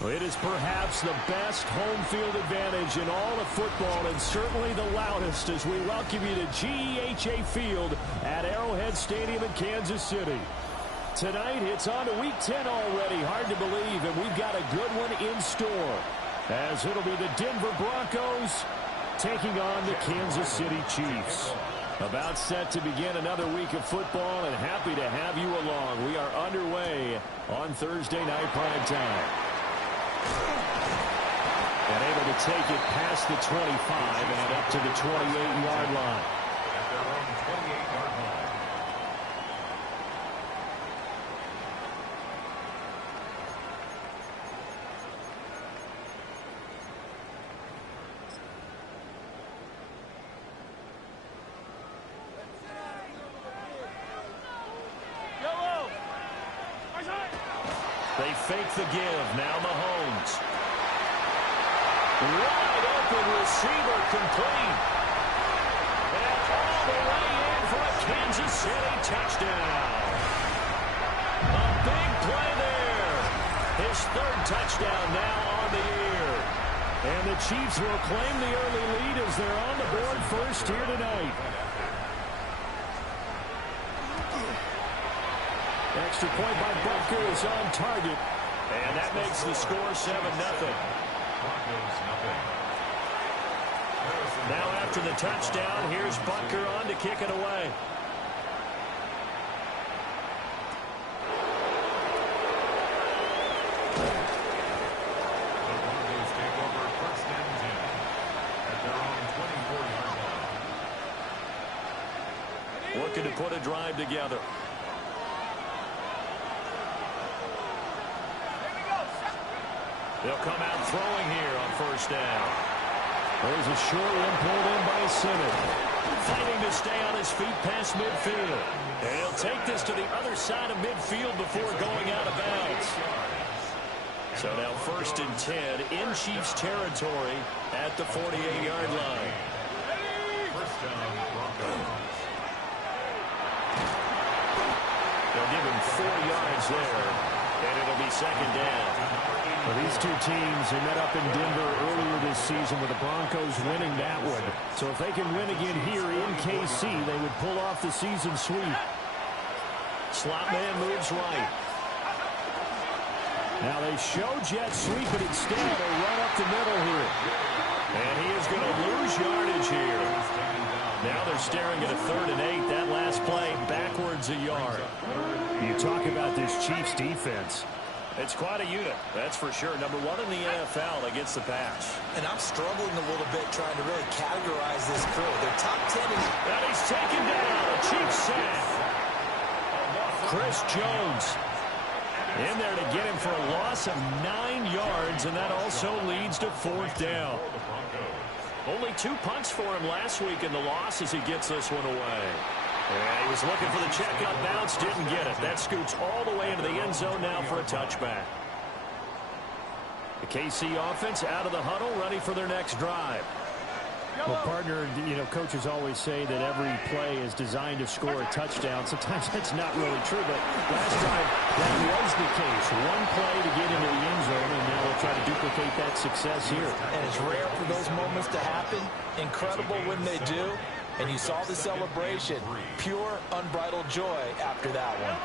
Well, it is perhaps the best home field advantage in all of football, and certainly the loudest, as we welcome you to GEHA Field at Arrowhead Stadium in Kansas City. Tonight, it's on to Week 10 already. Hard to believe, and we've got a good one in store, as it'll be the Denver Broncos taking on the Kansas City Chiefs. About set to begin another week of football, and happy to have you along. We are underway on Thursday night prime time. And able to take it past the 25 and up to the 28-yard line. At their own 28-yard line. They fake the give. Now Mahomes. Wide open receiver complete. And all the way in for a Kansas City touchdown. A big play there. His third touchdown now on the year. And the Chiefs will claim the early lead as they're on the board first here tonight. Extra point by Butker is on target. And that makes the score 7-0. Now after the touchdown, here's Butker on to kick it away. The Broncos take over first and 10 at their own 24-yard line. Looking to put a drive together. They'll come out throwing here on first down. There's a short one pulled in by Simmons. Fighting to stay on his feet past midfield. And he'll take this to the other side of midfield before going out of bounds. So now first and 10 in Chiefs territory at the 48-yard line. First down, Broncos. They'll give him 4 yards there, and it'll be second down. Well, these two teams, they met up in Denver earlier this season with the Broncos winning that one. So if they can win again here in KC, they would pull off the season sweep. Slot man moves right. Now they show jet sweep, but instead a run up the middle here. And he is going to lose yardage here. Now they're staring at a 3rd and 8. That last play backwards a yard. You talk about this Chiefs defense. It's quite a unit, that's for sure. Number 1 in the NFL against the pass. And I'm struggling a little bit trying to really categorize this crew. They're top 10. And he's taken down. A Chiefs sack. Chris Jones in there to get him for a loss of 9 yards, and that also leads to 4th down. Only 2 punts for him last week in the loss as he gets this one away. Yeah, he was looking for the check up bounce, didn't get it. That scoots all the way into the end zone now for a touchback. The KC offense out of the huddle, ready for their next drive. Well, partner, you know, coaches always say that every play is designed to score a touchdown. Sometimes that's not really true, but last time that was the case. One play to get into the end zone, and now they'll try to duplicate that success here. And it's rare for those moments to happen. Incredible when they do. And you saw the celebration. Pure, unbridled joy after that one.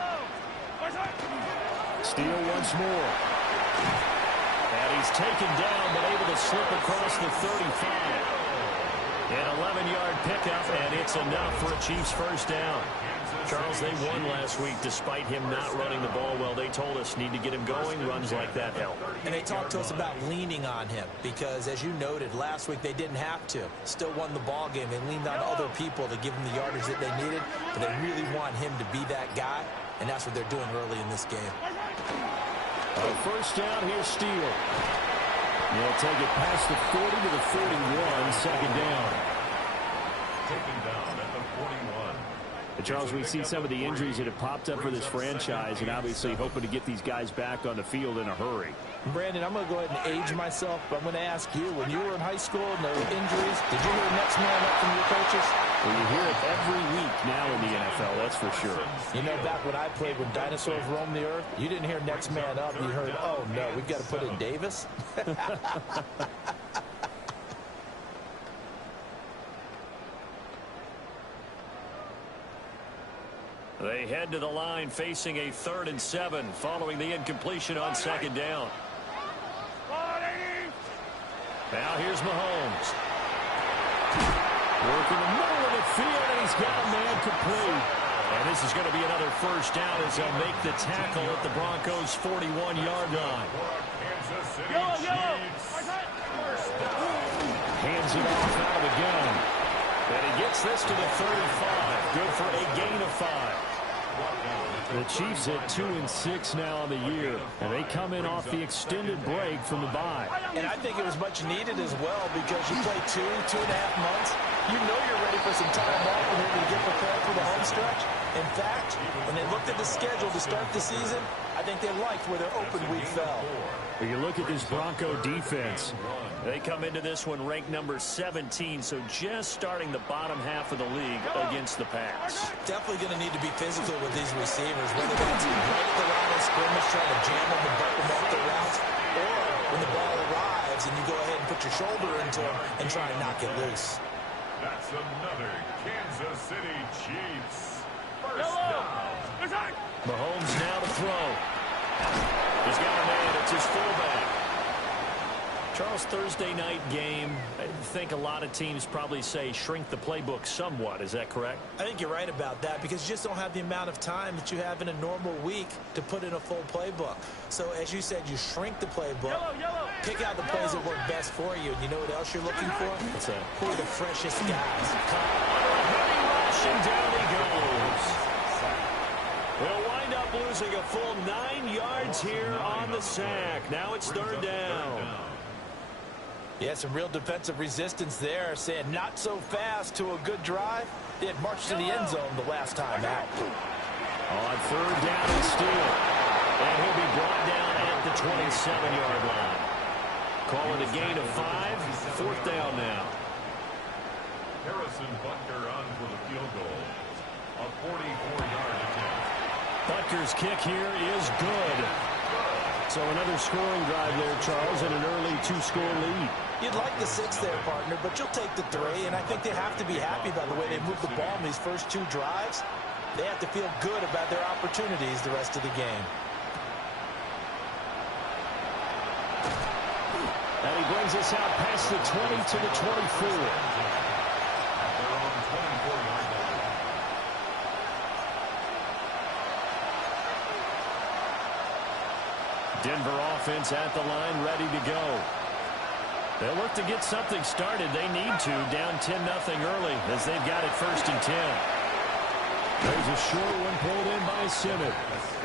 Steal once more. And he's taken down, but able to slip across the 35. An 11-yard pickup, and it's enough for a Chiefs first down. Charles, they won last week despite him not running the ball well. They told us need to get him going. Runs like that help. And they talked to us about leaning on him because, as you noted, last week they didn't have to. Still won the ball game. They leaned on other people to give them the yardage that they needed, but they really want him to be that guy, and that's what they're doing early in this game. First down, here's Steele. They'll take it past the 40 to the 41, second down. Taken down at the 41. Charles, we've seen some of the injuries that have popped up for this franchise, and obviously hoping to get these guys back on the field in a hurry. Brandon, I'm going to go ahead and age myself, but I'm going to ask you, when you were in high school and there were injuries, did you hear next man up from your coaches? Well, you hear it every week now in the NFL, that's for sure. You know, back when I played, when dinosaurs roamed the earth, you didn't hear next man up. You heard, oh, no, we've got to put in Davis. They head to the line facing a 3rd and 7 following the incompletion on 2nd down. Now here's Mahomes. Working the middle of the field, and he's got a man complete. And this is going to be another 1st down as they'll make the tackle at the Broncos' 41-yard line. Hands it off out of the gun. And he gets this to the 35. Good for a gain of 5. The Chiefs at 2-6 now on the year, and they come in off the extended break from the bye. And I think it was much needed as well because you play 2.5 months. You know you're ready for some time off and you're going to get prepared for the home stretch. In fact, when they looked at the schedule to start the season, I think they liked where their open week fell. When you look at this Bronco defense, they come into this one ranked number 17, so just starting the bottom half of the league against the pass. Definitely going to need to be physical with these receivers, whether that's right at the line of scrimmage trying to jam them and bump them off their routes, or when the ball arrives and you go ahead and put your shoulder into them and try and knock it loose. That's another Kansas City Chiefs. First down. Mahomes now to throw. He's got a man. It's his fullback. Charles, Thursday night game, I think a lot of teams probably say shrink the playbook somewhat. Is that correct? I think you're right about that because you just don't have the amount of time that you have in a normal week to put in a full playbook. So, as you said, you shrink the playbook, pick out the plays that work best for you. And you know what else you're looking for? What's that? Who are the freshest guys? Heavy rush, and down he goes. They'll wind up losing a full 9 yards here on the sack. Now it's 3rd down. Yeah, some real defensive resistance there, saying not so fast to a good drive. They had marched to the end zone the last time out. On 3rd down and steal. And he'll be brought down at the 27-yard line. Call it a gain of 5. 4th down now. Harrison Butker on for the field goal. A 44-yard attempt. Butker's kick here is good. So another scoring drive there, Charles, and an early 2-score lead. You'd like the 6 there, partner, but you'll take the 3, and I think they have to be happy about the way they moved the ball in these first 2 drives. They have to feel good about their opportunities the rest of the game. And he brings us out past the 20 to the 24. Denver offense at the line, ready to go. They'll look to get something started. They need to, down 10-0 early as they've got it 1st and 10. There's a short one pulled in by Simmons.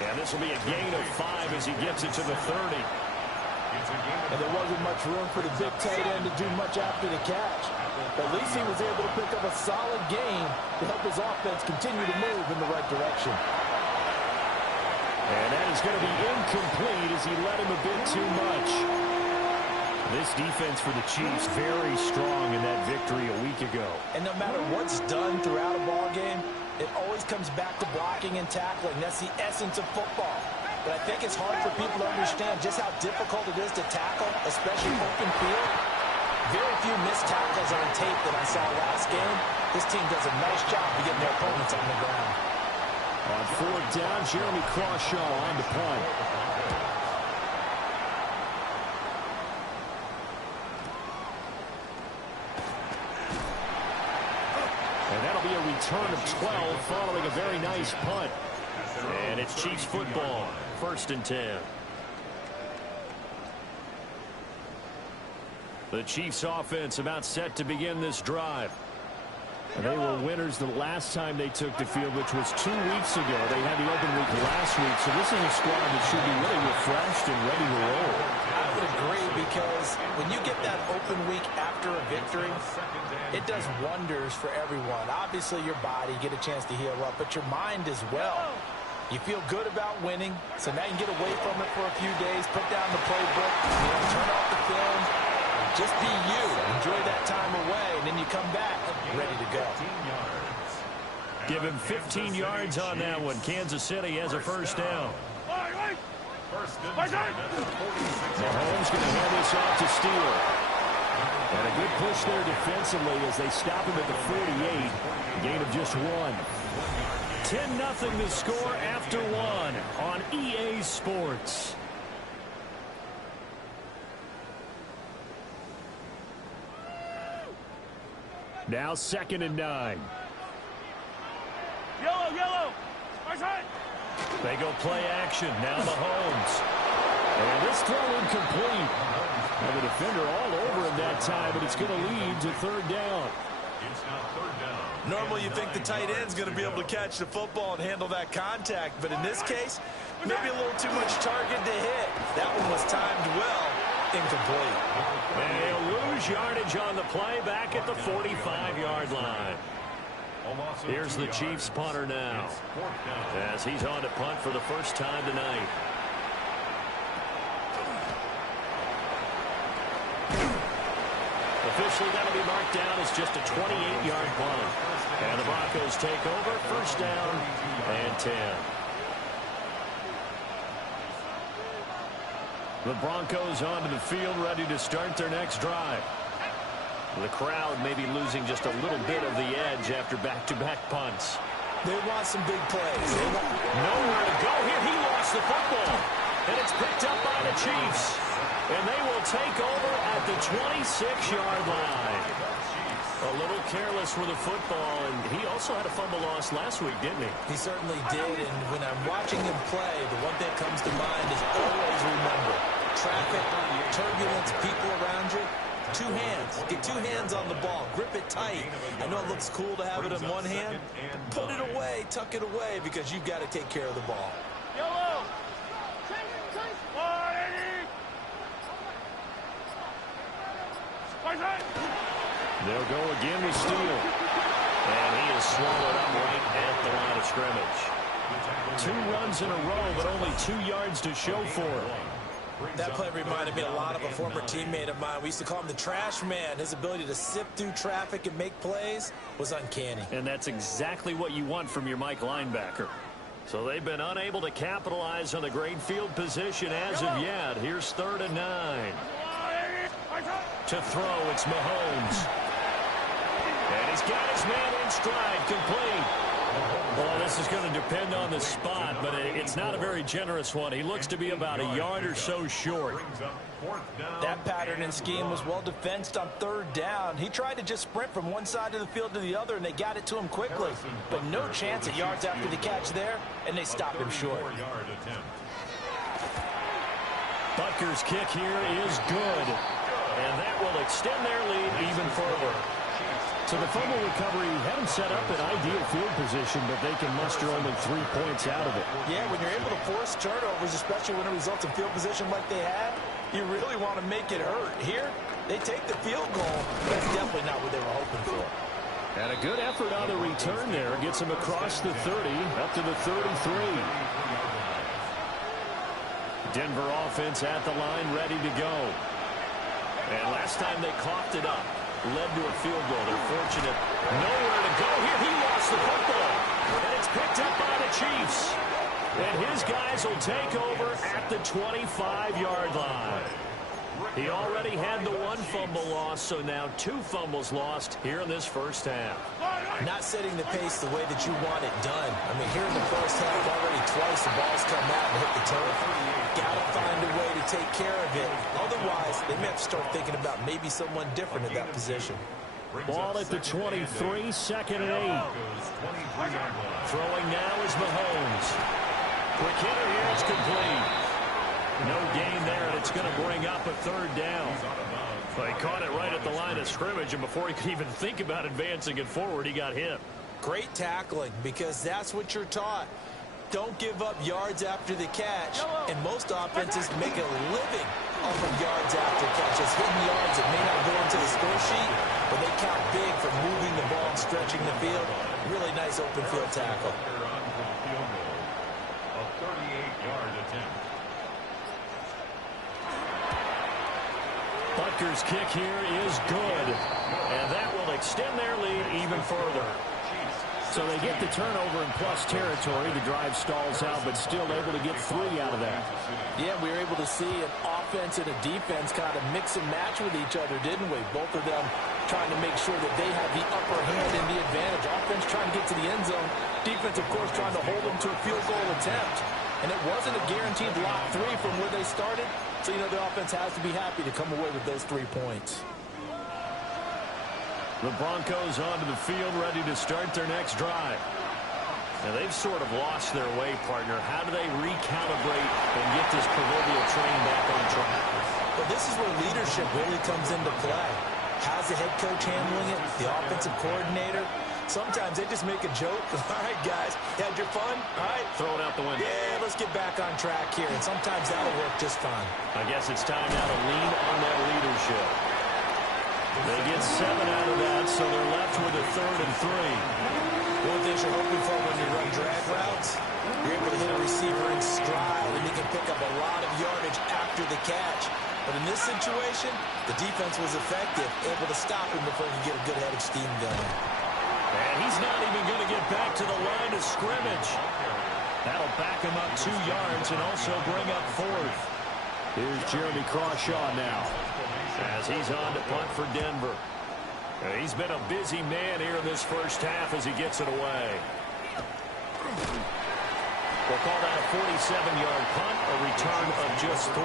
And this will be a gain of 5 as he gets it to the 30. And there wasn't much room for the big tight end to do much after the catch. But at least he was able to pick up a solid gain to help his offense continue to move in the right direction. And that is going to be incomplete as he led him a bit too much. This defense for the Chiefs very strong in that victory a week ago. And no matter what's done throughout a ball game, it always comes back to blocking and tackling. That's the essence of football. But I think it's hard for people to understand just how difficult it is to tackle, especially open field. Very few missed tackles on tape that I saw last game. This team does a nice job of getting their opponents on the ground. On 4th down, Jeremy Crawshaw on to punt. And that'll be a return of 12 following a very nice punt. And it's Chiefs football, 1st and 10. The Chiefs offense about set to begin this drive. And they were winners the last time they took the field, which was 2 weeks ago. They had the open week last week, so this is a squad that should be really refreshed and ready to roll. I would agree because when you get that open week after a victory, it does wonders for everyone. Obviously, your body, get a chance to heal up, but your mind as well. You feel good about winning, so now you can get away from it for a few days, put down the playbook, turn off the film, Just be you. Enjoy that time away, and then you come back ready to go. Give him 15 yards on that one. Kansas City has a first down. Mahomes going to hand this off to Steele. And a good push there defensively as they stop him at the 48. Gain of just one. 10-0 the score after one on EA Sports. Now 2nd and 9. Yellow. They go play action. Now Mahomes. And this throw incomplete. And the defender all over him that time, but it's going to lead to 3rd down. It's now 3rd down. Normally you think the tight end's going to be able to catch the football and handle that contact, but in this case, maybe a little too much target to hit. That one was timed well. Incomplete. And he'll lose yardage on the play back at the 45-yard line. Here's the Chiefs punter now as he's on to punt for the first time tonight. Officially going to be marked down as just a 28-yard punt. And the Broncos take over, first down and 10. The Broncos onto the field, ready to start their next drive. The crowd may be losing just a little bit of the edge after back-to-back punts. They want some big plays. Nowhere to go here. He lost the football. And it's picked up by the Chiefs. And they will take over at the 26-yard line. A little careless with the football, and he also had a fumble loss last week, didn't he? He certainly did, and when I'm watching him play, the one thing that comes to mind is always remember, traffic, turbulence, people around you, 2 hands. Get 2 hands on the ball. Grip it tight. I know it looks cool to have it in one hand. Put it away, tuck it away, because you've got to take care of the ball. Yellow. They'll go again with Steele. And he is swallowed up right at the line of scrimmage. 2 runs in a row, but only 2 yards to show for it. That play reminded me a lot of a former teammate of mine. We used to call him the trash man. His ability to sift through traffic and make plays was uncanny. And that's exactly what you want from your Mike linebacker. So they've been unable to capitalize on the great field position as of yet. Here's 3rd and 9. To throw, it's Mahomes. And he's got his man in stride, complete. Well, this is going to depend on the spot, but it's not a very generous one. He looks to be about a yard or so short. That pattern and scheme was well defensed on 3rd down. He tried to just sprint from one side of the field to the other, and they got it to him quickly. But no chance at yards after the catch there, and they stopped him short. Butker's kick here is good. And that will extend their lead even further. So the fumble recovery had them set up in ideal field position, but they can muster only 3 points out of it. Yeah, when you're able to force turnovers, especially when it results in field position like they had, you really want to make it hurt. Here, they take the field goal. That's definitely not what they were hoping for. And a good effort on the return there. Gets him across the 30, up to the 33. Denver offense at the line, ready to go. And last time they coughed it up, led to a field goal. They're fortunate. Nowhere to go here. He lost the football. And it's picked up by the Chiefs. And his guys will take over at the 25-yard line. He already had the 1 fumble loss, so now 2 fumbles lost here in this first half. Not setting the pace the way that you want it done. I mean, here in the first half, already twice the ball's come out and hit the turf. Got to find a way to take care of it. Otherwise, they may have to start thinking about maybe someone different in that position. Ball at the 23, 2nd and 8. Throwing now is Mahomes. Quick hitter here, it's complete. No gain there, and it's going to bring up a 3rd down. Well, he caught it right at the line of scrimmage, and before he could even think about advancing it forward, he got hit. Great tackling, because that's what you're taught. Don't give up yards after the catch, and most offenses make a living off of yards after catches, hidden yards that may not go into the score sheet, but they count big for moving the ball and stretching the field. Really nice open field tackle. A 38-yard attempt. Packers' kick here is good. And that will extend their lead even further. So they get the turnover in plus territory. The drive stalls out, but still able to get 3 out of that. Yeah, we were able to see an offense and a defense kind of mix and match with each other, didn't we? Both of them trying to make sure that they have the upper hand and the advantage. Offense trying to get to the end zone. Defense, of course, trying to hold them to a field goal attempt. And it wasn't a guaranteed lock 3 from where they started. So, the offense has to be happy to come away with those 3 points. The Broncos onto the field, ready to start their next drive. Now, they've sort of lost their way, partner. How do they recalibrate and get this proverbial train back on track? Well, this is where leadership really comes into play. How's the head coach handling it? The offensive coordinator? Sometimes they just make a joke. All right, guys, you had your fun? All right. Throw it out the window. Yeah, let's get back on track here. And sometimes that'll work just fine. I guess it's time now to lean on that leadership. They get 7 out of that, so they're left with a 3rd and 3. One thing you're hoping for when you run drag routes, you're able to hit a receiver in stride, and he can pick up a lot of yardage after the catch. But in this situation, the defense was effective, able to stop him before he could get a good head of steam going. And he's not even going to get back to the line of scrimmage. That'll back him up 2 yards and also bring up 4th. Here's Jeremy Crawshaw now, as he's on to punt for Denver. He's been a busy man here in this first half as he gets it away. We'll call that a 47-yard punt, a return of just 3.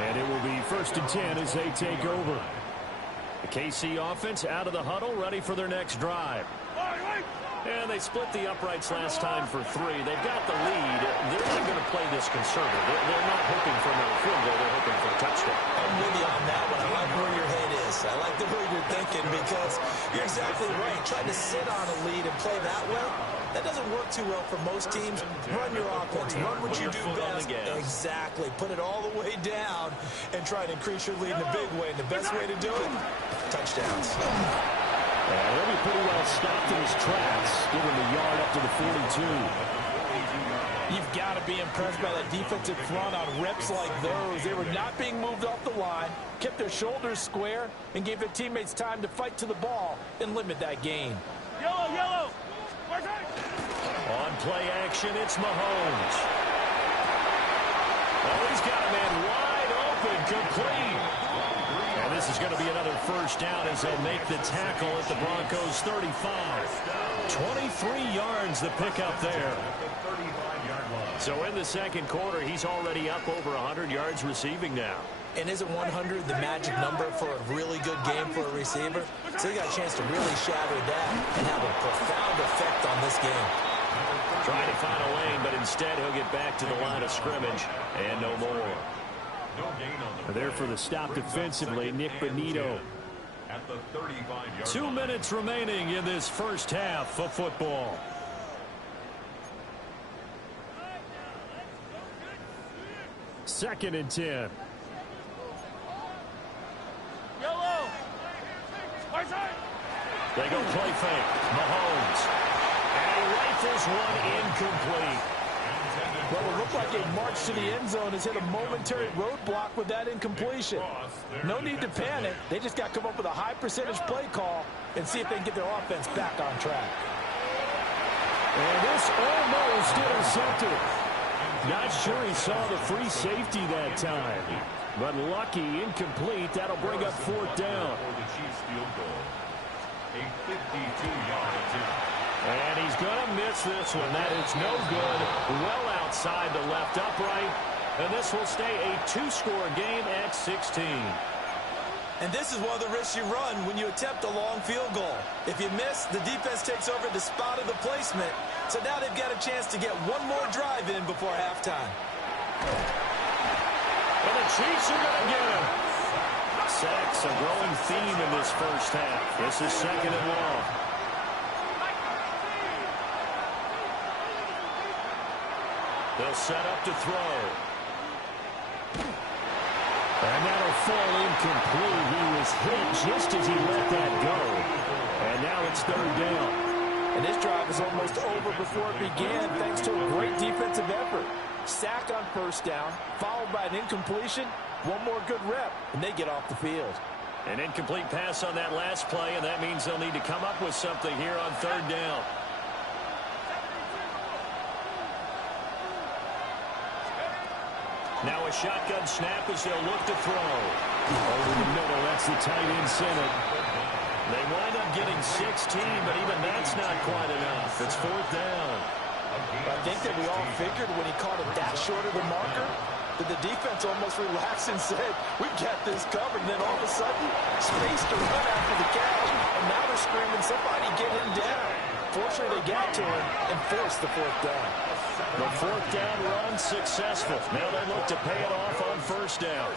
And it will be 1st and 10 as they take over. The KC offense out of the huddle, ready for their next drive. And they split the uprights last time for 3. They've got the lead. They're not going to play this conservative. They're not hoping for another field goal. They're hoping for a touchdown. I'm with you on that one. I like where your head is. I like the way you're thinking because you're exactly right. Trying to sit on a lead and play that way, that doesn't work too well for most teams. Run your offense. Run what you do best. Exactly. Put it all the way down and try to increase your lead in a big way. And the best way to do it, touchdowns. And he'll be pretty well stopped in his tracks, giving the yard up to the 42. You've got to be impressed by that defensive front on reps like those. They were not being moved off the line, kept their shoulders square, and gave their teammates time to fight to the ball and limit that gain. Yellow, yellow. On play action, it's Mahomes. Oh, he's got a man wide open, complete. And this is going to be another first down as they'll make the tackle at the Broncos' 35. 23 yards the pickup there. So in the second quarter, he's already up over 100 yards receiving now. And isn't 100 the magic number for a really good game for a receiver? So he got a chance to really shatter that and have a profound effect on this game. Trying to find a lane, but instead he'll get back to the line of scrimmage and no more. There for the stop defensively, Nick Bonito. 2 minutes remaining in this first half of football. Second and 10. Yellow. They go play fake. Mahomes. And he rifles one incomplete. Well, it looked like a march to the end zone has hit a momentary roadblock with that incompletion. No need to panic. They just got to come up with a high percentage play call and see if they can get their offense back on track. And this almost intercepted. Not sure he saw the free safety that time. But lucky, incomplete. That'll bring up 4th down. A 52-yard attempt. And he's going to miss this one. That is no good. Well outside the left upright. And this will stay a 2-score game at 16. And this is one of the risks you run when you attempt a long field goal. If you miss, the defense takes over the spot of the placement. So now they've got a chance to get one more drive in before halftime. And the Chiefs are going to get him. Sacks, a growing theme in this first half. This is 2nd and long. They'll set up to throw. And that'll fall incomplete. He was hit just as he let that go. And now it's 3rd down. And this drive is almost over before it began thanks to a great defensive effort. Sack on first down, followed by an incompletion. One more good rep, and they get off the field. An incomplete pass on that last play, and that means they'll need to come up with something here on third down. Now a shotgun snap as they'll look to throw. Over the middle, that's the tight end center. They wind up getting 16, but even that's not quite enough. It's fourth down. I think that we all figured when he caught it that short of the marker that the defense almost relaxed and said, we've got this covered. And then all of a sudden, space to run after the catch. And now they're screaming, somebody get him down. Fortunately, they got to him and forced the fourth down. The fourth down run successful. Now they look to pay it off on first down.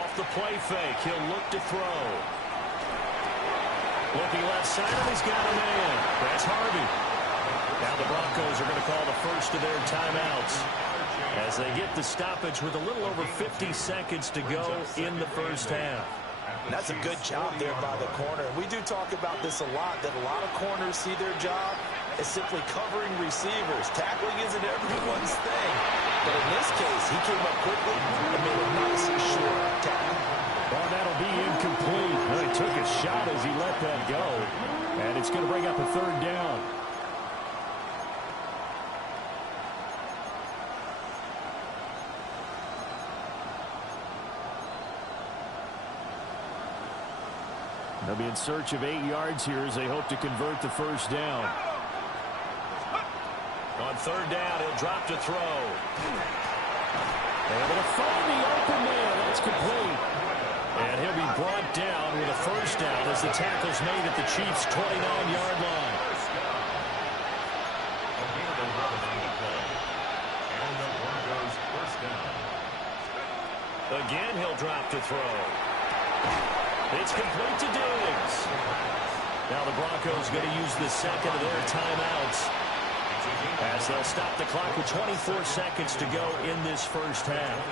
Off the play fake, he'll look to throw. Looking left side, and he's got a man. That's Harvey. Now the Broncos are going to call the first of their timeouts as they get the stoppage with a little over 50 seconds to go in the first half. That's a good job there by the corner. We do talk about this a lot, that a lot of corners see their job as simply covering receivers. Tackling isn't everyone's thing. But in this case, he came up quickly and made a nice, short tackle. Well, that'll be incomplete. Well, he took a shot as he let that go. And it's going to bring up a third down. They'll be in search of 8 yards here as they hope to convert the first down. On third down, he'll drop to throw. Able to find the open man. That's complete. And he'll be brought down with a first down as the tackle's made at the Chiefs' 29-yard line. Again, he'll drop to throw. It's complete to Diggs. Now the Broncos going to use the second of their timeouts as they'll stop the clock with 24 seconds to go in this first half.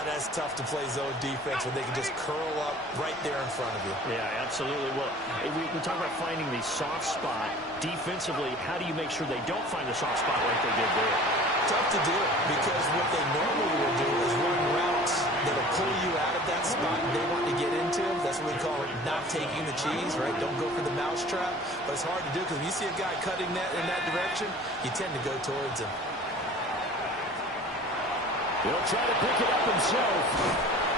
That's tough to play zone defense when they can just curl up right there in front of you. Yeah, absolutely. Well, we talk about finding the soft spot. Defensively, how do you make sure they don't find the soft spot like they did there? Tough to do because what they normally will do is run routes that'll pull you out of that spot they want to get into. That's what we call it, not taking the cheese, right? Don't go for the mousetrap. But it's hard to do because when you see a guy cutting that in that direction, you tend to go towards him. He'll try to pick it up himself.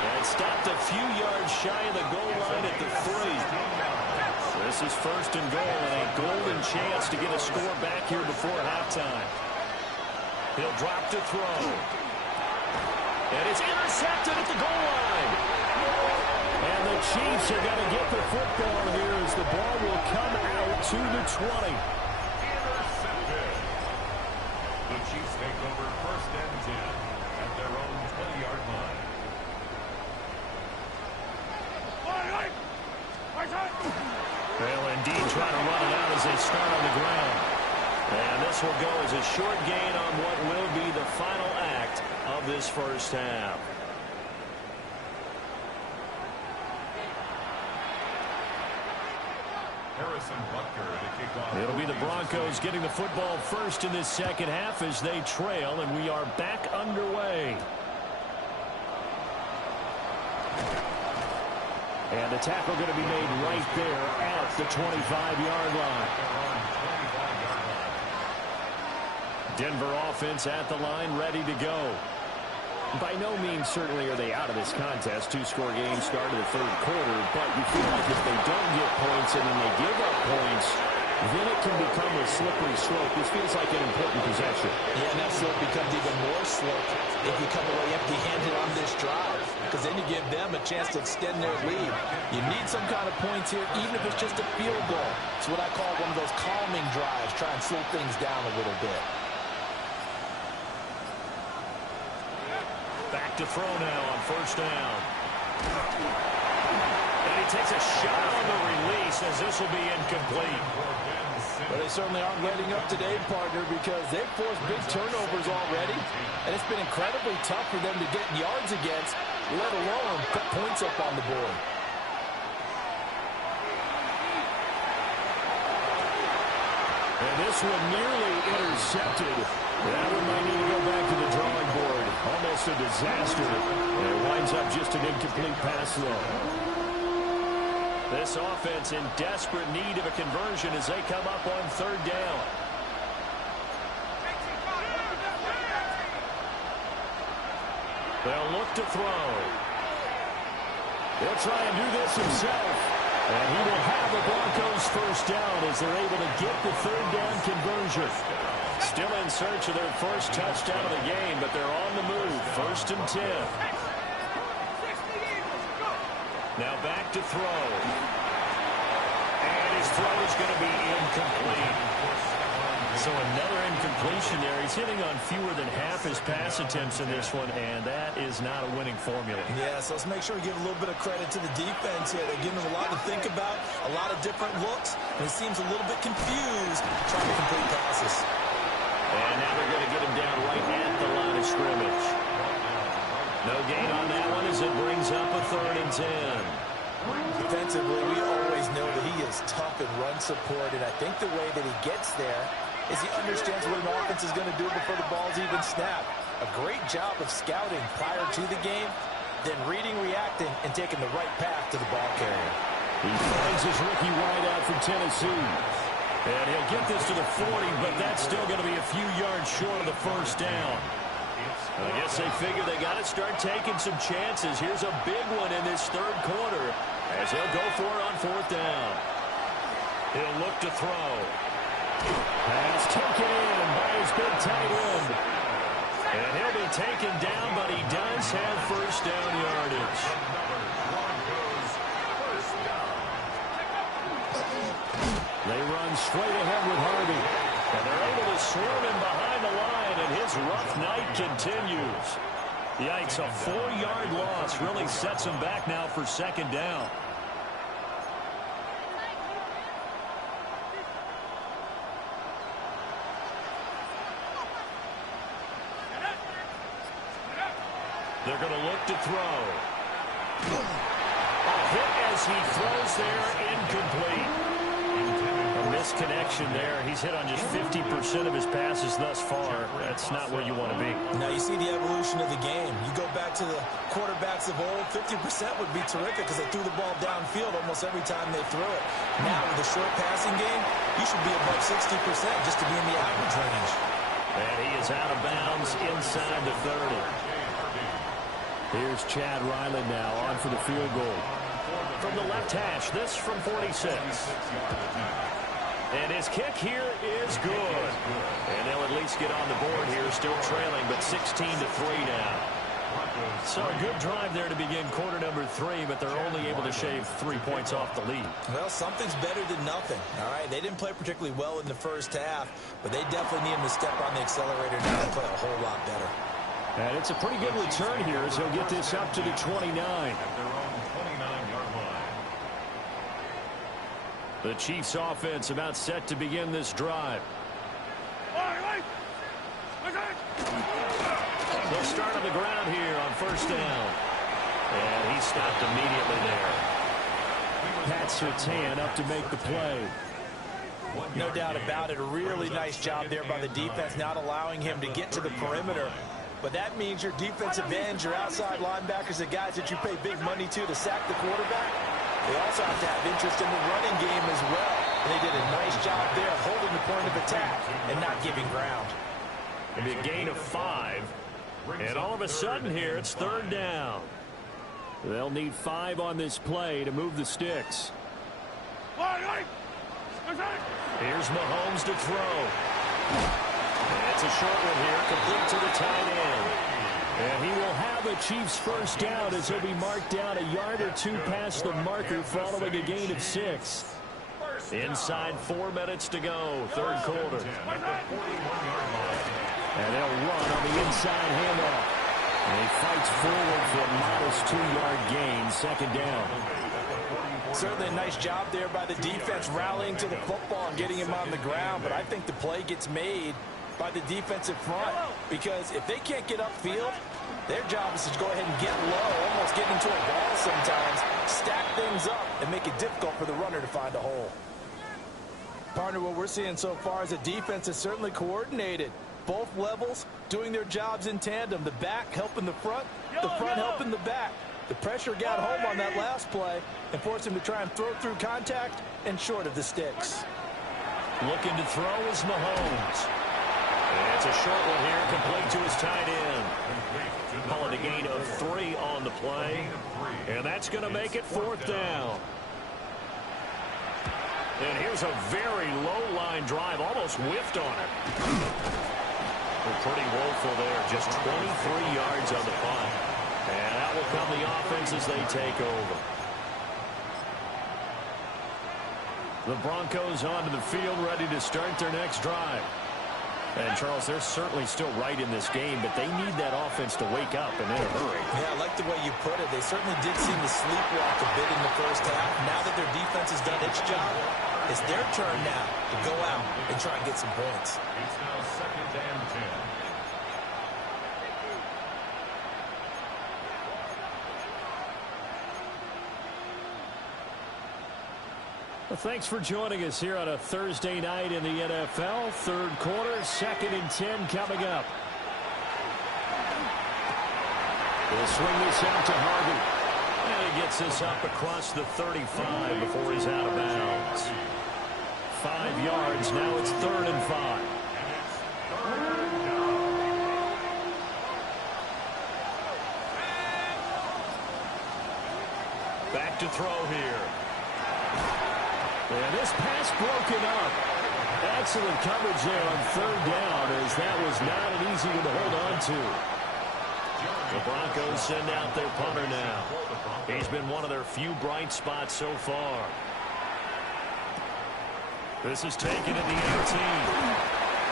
And stopped a few yards shy of the goal line at the 3. This is first and goal and a golden chance to get a score back here before halftime. He'll drop to throw. And it's intercepted at the goal line. And the Chiefs are going to get the football here as the ball will come out to the 20. Intercepted. The Chiefs take over first and 10 at their own 20-yard line. Well, indeed, trying to run it out as they start on the ground. And this will go as a short gain on what will be the final act of this first half. It'll be the Broncos getting the football first in this second half as they trail, and we are back underway. And the tackle going to be made right there at the 25-yard line. Denver offense at the line, ready to go. By no means certainly are they out of this contest. Two-score game started the third quarter, but you feel like if they don't get points and then they give up points, then it can become a slippery slope. This feels like an important possession. Yeah, and that slope becomes even more slope if you come away empty-handed on this drive, because then you give them a chance to extend their lead. You need some kind of points here, even if it's just a field goal. It's what I call one of those calming drives, try and slow things down a little bit. Back to throw now on first down. And he takes a shot on the release as this will be incomplete. But they certainly aren't letting up today, partner, because they've forced big turnovers already. And it's been incredibly tough for them to get yards against, let alone put points up on the board. this one nearly intercepted. That one might need to go back to the drawing board. Almost a disaster. And it winds up just an incomplete pass throw. This offense in desperate need of a conversion as they come up on third down. They'll look to throw. He'll try and do this himself. And he will have the Broncos first down as they're able to get the third down conversion. Still in search of their first touchdown of the game, but they're on the move. 1st and 10. Now back to throw. And his throw is going to be incomplete. So another incompletion there. He's hitting on fewer than half his pass attempts in this one, and that is not a winning formula. Yeah, so let's make sure we give a little bit of credit to the defense here. They're giving him a lot to think about, a lot of different looks, and he seems a little bit confused trying to complete passes. And now they're going to get him down right at the line of scrimmage. No gain on that one as it brings up a 3rd and 10. Defensively, we always know that he is tough in run support, and I think the way that he gets there is he understands what an offense is going to do before the ball's even snapped. A great job of scouting prior to the game, then reading, reacting, and taking the right path to the ball carrier. He finds his rookie wideout from Tennessee. And he'll get this to the 40, but that's still going to be a few yards short of the first down. I guess they figure they got to start taking some chances. Here's a big one in this third quarter as he'll go for it on 4th down. He'll look to throw. Pass taken in by his big tight end. And he'll be taken down, but he does have first down yardage. They run straight ahead with Harvey. And they're able to swarm him behind the line, and his rough night continues. Yikes, a 4-yard loss really sets him back now for 2nd down. They're going to look to throw. A hit as he throws there, incomplete. A misconnection there. He's hit on just 50% of his passes thus far. That's not where you want to be. Now you see the evolution of the game. You go back to the quarterbacks of old, 50% would be terrific because they threw the ball downfield almost every time they threw it. Now with the short passing game, you should be above 60% just to be in the average range. And he is out of bounds inside the 30. Here's Chad Ryland now on for the field goal. From the left hash, this from 46. And his kick here is good. And they'll at least get on the board here, still trailing, but 16-3 now. So a good drive there to begin quarter number 3, but they're only able to shave 3 points off the lead. Well, something's better than nothing. All right, they didn't play particularly well in the first half, but they definitely need him to step on the accelerator now and play a whole lot better. And it's a pretty good return here as he'll get this up to the 29. The Chiefs offense about set to begin this drive. They'll start on the ground here on 1st down. And he's stopped immediately there. Pat Surtain up to make the play. No doubt about it. A really nice job there by the defense, not allowing him to get to the perimeter. But that means your defensive ends, your outside linebackers, the guys that you pay big money to sack the quarterback, they also have to have interest in the running game as well. And they did a nice job there of holding the point of attack and not giving ground. It'll be a gain of 5. And all of a sudden here, it's 3rd down. They'll need 5 on this play to move the sticks. Here's Mahomes to throw. It's a short one here, complete to the tight end. And he will have a Chiefs first down as he'll be marked down a yard or 2 past the marker following a gain of 6. Inside 4 minutes to go, 3rd quarter. And they'll run on the inside handoff. And he fights forward for a modest 2-yard gain, 2nd down. Certainly a nice job there by the defense rallying to the football and getting him on the ground. But I think the play gets made by the defensive front, because if they can't get upfield, their job is to go ahead and get low, almost get into a ball sometimes, stack things up, and make it difficult for the runner to find a hole. Partner, what we're seeing so far is the defense is certainly coordinated. Both levels doing their jobs in tandem. The back helping the front helping the back. The pressure got home on that last play and forced him to try and throw through contact and short of the sticks. Looking to throw is Mahomes. And it's a short one here, complete to his tight end. Calling a gain of 3 on the play. And that's going to make it 4th down. And here's a very low-line drive, almost whiffed on it. They're pretty woeful there, just 23 yards on the punt. And out will come the offense as they take over. The Broncos onto the field, ready to start their next drive. And, Charles, they're certainly still right in this game, but they need that offense to wake up and in a hurry. Yeah, I like the way you put it. They certainly did seem to sleepwalk a bit in the first half. Now that their defense has done its job, it's their turn now to go out and try and get some points. It's now 2nd and 10. Well, thanks for joining us here on a Thursday night in the NFL. 3rd quarter, 2nd and 10 coming up. We'll swing this out to Harvey. And he gets this up across the 35 before he's out of bounds. 5 yards, now it's 3rd and 5. Back to throw here. And this pass broken up. Excellent coverage there on 3rd down, as that was not an easy one to hold on to. The Broncos send out their punter now. He's been one of their few bright spots so far. This is taken at the 18.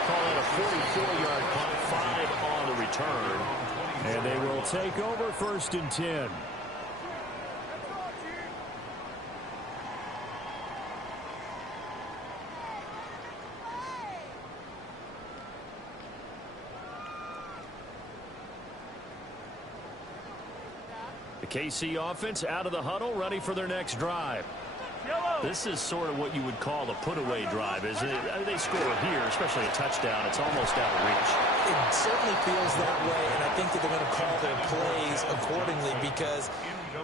Call it a 44-yard punt, 5 on the return. And they will take over 1st and 10. The KC offense out of the huddle, ready for their next drive. This is sort of what you would call a put-away drive, isn't it? I mean, they score here, especially a touchdown. It's almost out of reach. It certainly feels that way, and I think that they're going to call their plays accordingly, because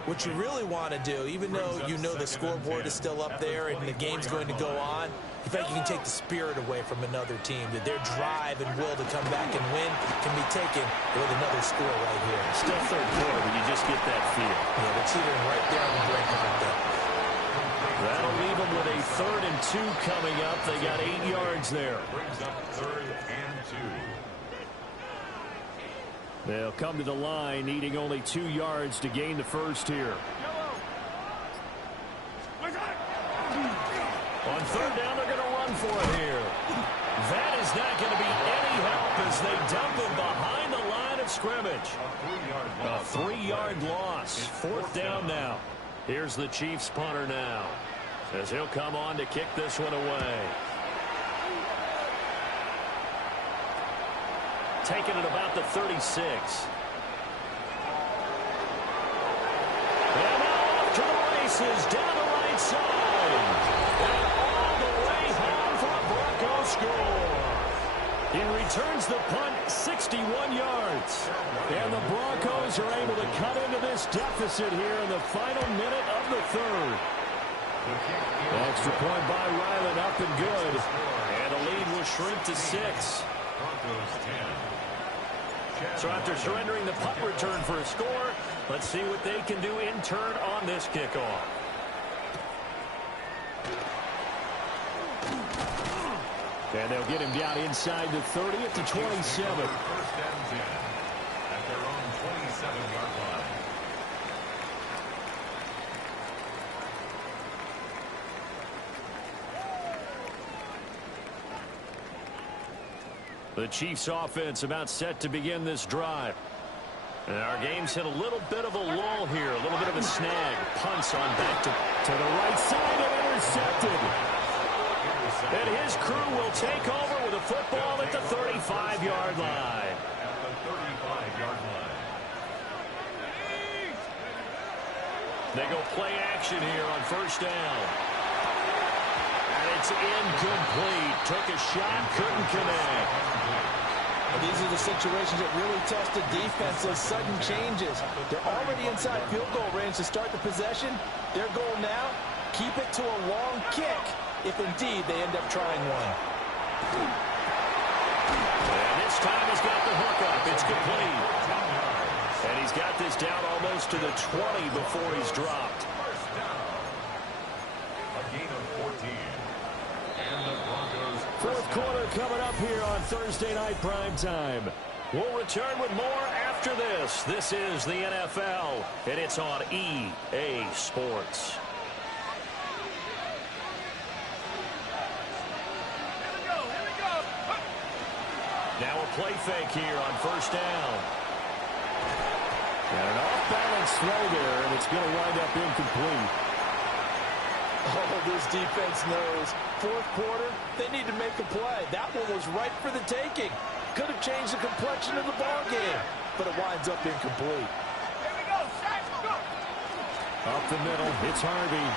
what you really want to do, even though you know the scoreboard is still up there and the game's going to go on, you think you can take the spirit away from another team, that their drive and will to come back and win can be taken with another score right here. Still 3rd quarter, but you just get that feel. Yeah, they're teetering right there on the brink of it. That'll leave them with a 3rd and 2 coming up. They got 8 yards there. Brings up 3rd and 2. They'll come to the line, needing only 2 yards to gain the first here. On 3rd down, they're going to run for it here. That is not going to be any help as they dump him behind the line of scrimmage. A 3-yard loss. 4th down now. Here's the Chiefs punter now, as he'll come on to kick this one away. Taking it about the 36. And now off to the races, down the right side. And all the way home for a Broncos score. He returns the punt 61 yards. And the Broncos are able to cut into this deficit here in the final minute of the 3rd. Extra point by Ryland, up and good. And the lead will shrink to 6. Broncos 10. So after surrendering the punt return for a score, let's see what they can do in turn on this kickoff. And they'll get him down inside the 30 at the 27. 1st and 10 at their own 27-yard line. The Chiefs offense about set to begin this drive. And our game's hit a little bit of a lull here, a little bit of a snag. Punts on back to the right side and intercepted. And his crew will take over with a football at the 35-yard line. At the 35-yard line. They go play action here on 1st down. And it's incomplete. Took a shot, couldn't connect. And these are the situations that really test the defense, those sudden changes. They're already inside field goal range to start the possession. Their goal now, keep it to a long kick, if indeed they end up trying one. And this time he's got the hook up. It's complete. And he's got this down almost to the 20 before he's dropped. First down. A gain of 14. And the Broncos. Fourth quarter coming up here on Thursday Night Primetime. We'll return with more after this. This is the NFL, and it's on EA Sports. Now a play fake here on first down. And an off-balance throw there, and it's going to wind up incomplete. Oh, this defense knows. Fourth quarter, they need to make a play. That one was right for the taking. Could have changed the complexion of the ball game, but it winds up incomplete. Here we go, Shaq, go. Up the middle, it's Harvey.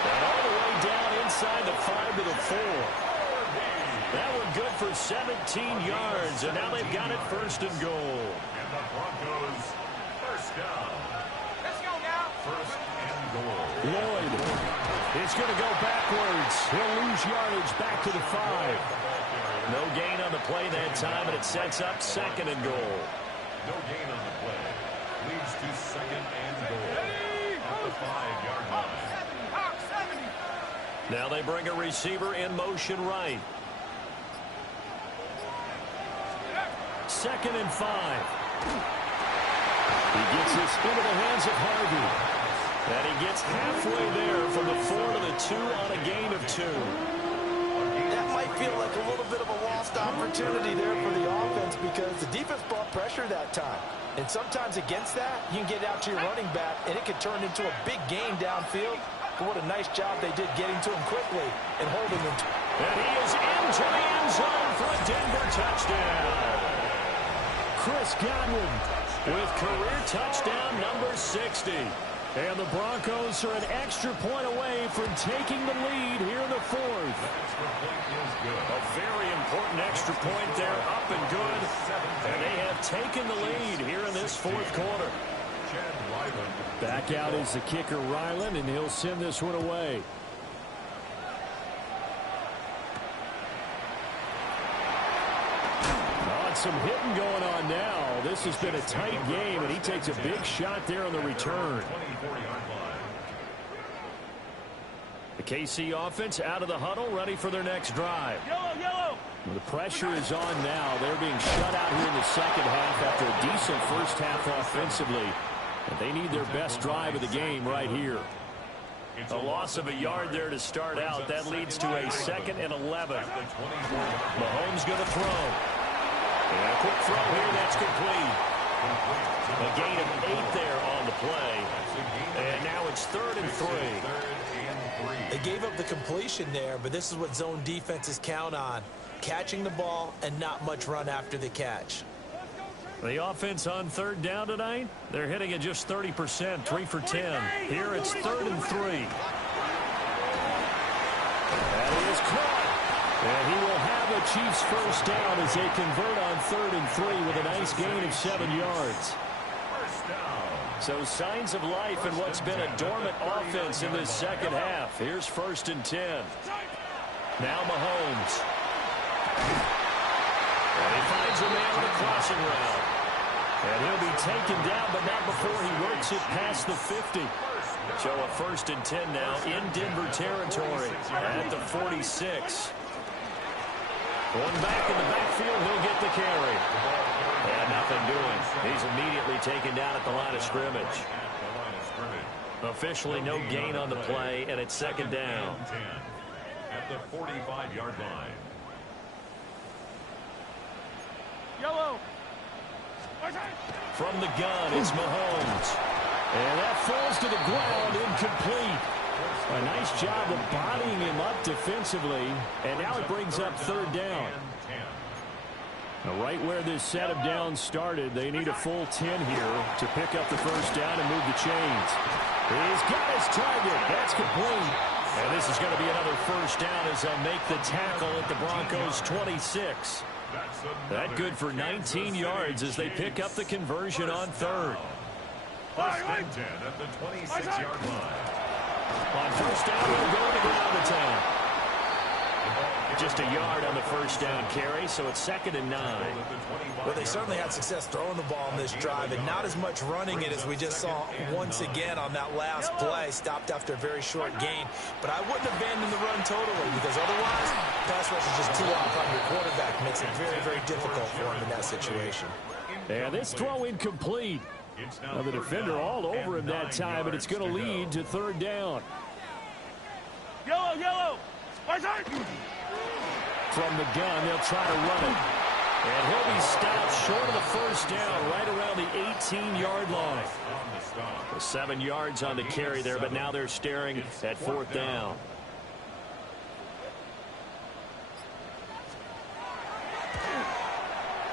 And all the way down inside the 5 to the 4. That one good for 17 yards, and now they've got it first and goal. And the Broncos first down. Let's go now. First and goal. Lloyd. It's going to go backwards. He'll lose yardage back to the 5. No gain on the play that time, and it sets up second and goal. No gain on the play. Leads to second and goal. At the 5-yard line. Hawk 70. Now they bring a receiver in motion right. Second and 5. He gets this into the hands of Harvey. And he gets halfway there from the 4 to the 2 on a gain of 2. That might feel like a little bit of a lost opportunity there for the offense because the defense brought pressure that time. And sometimes against that, you can get out to your running back, and it could turn into a big gain downfield. But what a nice job they did getting to him quickly and holding him. And he is into the end zone for a Denver touchdown. Chris Godwin with career touchdown number 60. And the Broncos are an extra point away from taking the lead here in the 4th. A very important extra point there, up and good. And they have taken the lead here in this 4th quarter. Back out is the kicker, Ryland, and he'll send this one away. Some hitting going on now. This has been a tight game, and he takes a big shot there on the return. The KC offense out of the huddle, ready for their next drive. Yellow, yellow. The pressure is on now. They're being shut out here in the second half after a decent first half offensively. And they need their best drive of the game right here. A loss of a yard there to start out. That leads to a 2nd and 11. Mahomes going to throw. And a quick throw here, that's complete. A gain of 8 there on the play. And now it's 3rd and 3. They gave up the completion there, but this is what zone defenses count on. Catching the ball and not much run after the catch. The offense on 3rd down tonight, they're hitting at just 30%, 3 for 10. Here it's 3rd and 3. That is caught. And he will have a Chiefs first down as they convert on 3rd and 3 with a nice gain of 7 yards. So signs of life in what's been a dormant offense in this second half. Here's 1st and 10. Now Mahomes. And he finds a man on the crossing route. And he'll be taken down, but not before he works it past the 50. So a 1st and 10 now in Denver territory at the 46. Going back in the backfield, he'll get the carry. And nothing doing. He's immediately taken down at the line of scrimmage. Officially no gain on the play, and it's 2nd down. At the 45-yard line. Yellow. From the gun, it's Mahomes. And that falls to the ground, incomplete. A nice job of bodying him up defensively. And now it brings up 3rd down. Now right where this set of downs started, they need a full 10 here to pick up the first down and move the chains. He's got his target. That's complete. And this is going to be another first down as they'll make the tackle at the Broncos 26. That good for 19 yards as they pick up the conversion on third. First and 10 at the 26-yard line. On first down, they'll go to get out of town. Just a yard on the first down carry, so it's 2nd and 9. Well, they certainly had success throwing the ball in this drive, and not as much running it as we just saw once again on that last play. Stopped after a very short gain. But I wouldn't abandon the run totally, because otherwise, pass rush is just too off on your quarterback. Makes it very, very difficult for him in that situation. And this throw incomplete. Now the defender all over him that time, and it's going to lead to 3rd down. Yellow, yellow. From the gun, they'll try to run it. And he'll be stopped short of the first down, right around the 18-yard line. 7 yards on the carry there, but now they're staring at 4th down.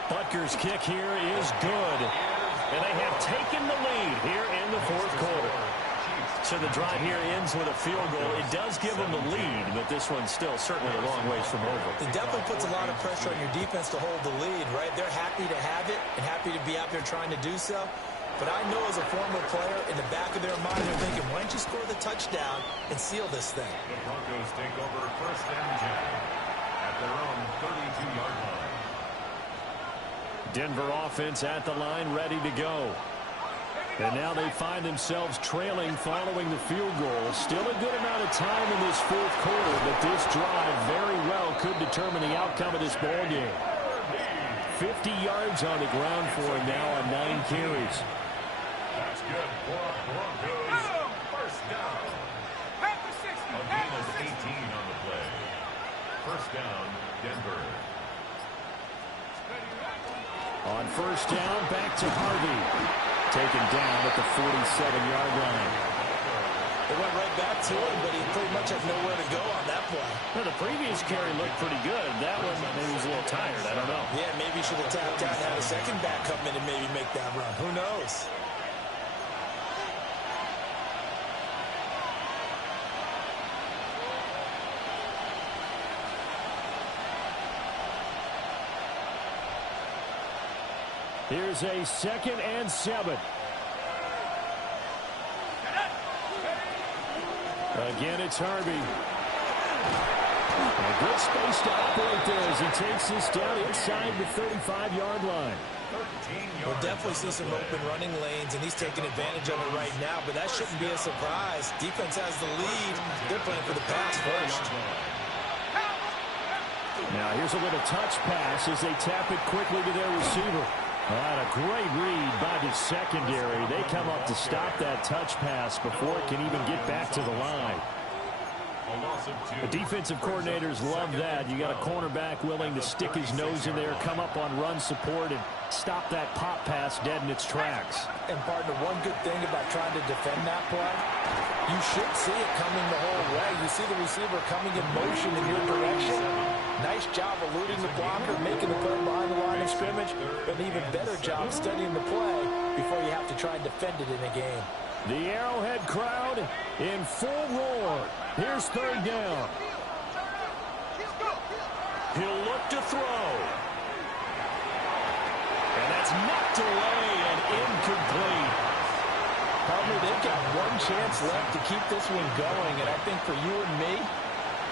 Butker's kick here is good. And they have taken the lead here in the 4th quarter. So the drive here ends with a field goal. It does give them the lead, but this one's still certainly a long ways from over. It definitely puts a lot of pressure on your defense to hold the lead, right? They're happy to have it and happy to be out there trying to do so. But I know as a former player, in the back of their mind, they're thinking, why don't you score the touchdown and seal this thing? The Broncos take over first and 10 at their own 32-yard line. Denver offense at the line, ready to go. And now they find themselves trailing following the field goal. Still a good amount of time in this 4th quarter, but this drive very well could determine the outcome of this ball game. 50 yards on the ground for him now on 9 carries. That's good for Broncos. First down. A gain of 18 on the play. First down, Denver. On first down, back to Harvey. Taken down at the 47-yard line. They went right back to him, but he pretty much had nowhere to go on that play. Well, the previous carry looked pretty good. That one, maybe he was a little tired. I don't know. Yeah, maybe he should have tapped out and had a second back come in and maybe make that run. Who knows? Here's a 2nd and 7. Again, it's Harvey. A good space to operate there as he takes this down inside the 35-yard line. We'll definitely see some open running lanes, and he's taking advantage of it right now, but that shouldn't be a surprise. Defense has the lead. They're playing for the pass first. Now, here's a little touch pass as they tap it quickly to their receiver. And a great read by the secondary. They come up to stop that touch pass before it can even get back to the line. The defensive coordinators love that. You got a cornerback willing to stick his nose in there, come up on run support, and stop that pop pass dead in its tracks. And, partner, one good thing about trying to defend that play, you should see it coming the whole way. You see the receiver coming in motion in your direction. Nice job eluding the blocker, making the play behind the line of scrimmage, but an even better job studying the play before you have to try and defend it in a game. The Arrowhead crowd in full roar. Here's 3rd down. He'll look to throw. And that's knocked away and incomplete. Probably they've got one chance left to keep this one going, and I think for you and me,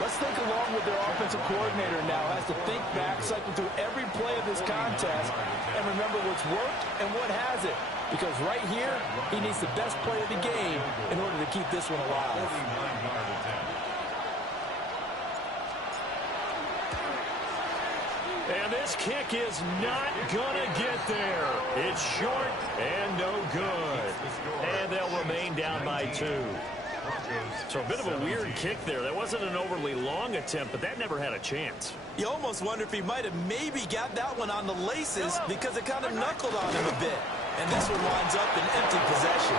let's think along with their offensive coordinator now as to think back, cycle through every play of this contest, and remember what's worked and what hasn't. Because right here, he needs the best play of the game in order to keep this one alive. And this kick is not going to get there. It's short and no good. And they'll remain down by 2. So a bit of a weird kick there. That wasn't an overly long attempt, but that never had a chance. You almost wonder if he might have maybe got that one on the laces because it kind of knuckled on him a bit. And this one winds up in empty possession.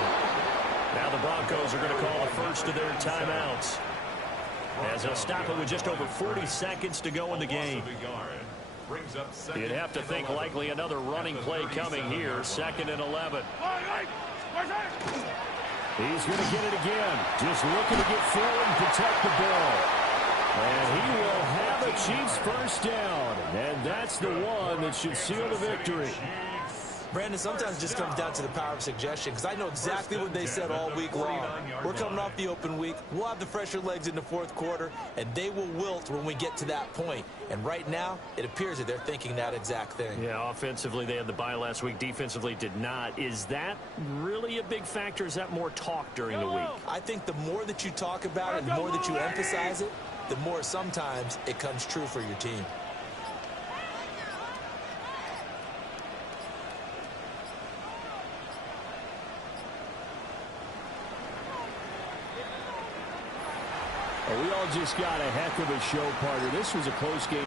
Now the Broncos are going to call the first of their timeouts, as they'll stop it with just over 40 seconds to go in the game. You'd have to think likely another running play coming here, 2nd and 11. He's going to get it again. Just looking to get forward and protect the ball. And he will have a Chiefs first down. And that's the one that should seal the victory. Brandon, sometimes it just comes down to the power of suggestion, because I know exactly what they said all week long. We're coming off the open week. We'll have the fresher legs in the fourth quarter, and they will wilt when we get to that point. And right now, it appears that they're thinking that exact thing. Yeah, offensively, they had the bye last week. Defensively, did not. Is that really a big factor? Is that more talk during the week? I think the more that you talk about it, the more that you emphasize it, the more sometimes it comes true for your team. We all just got a heck of a show, partner. This was a close game.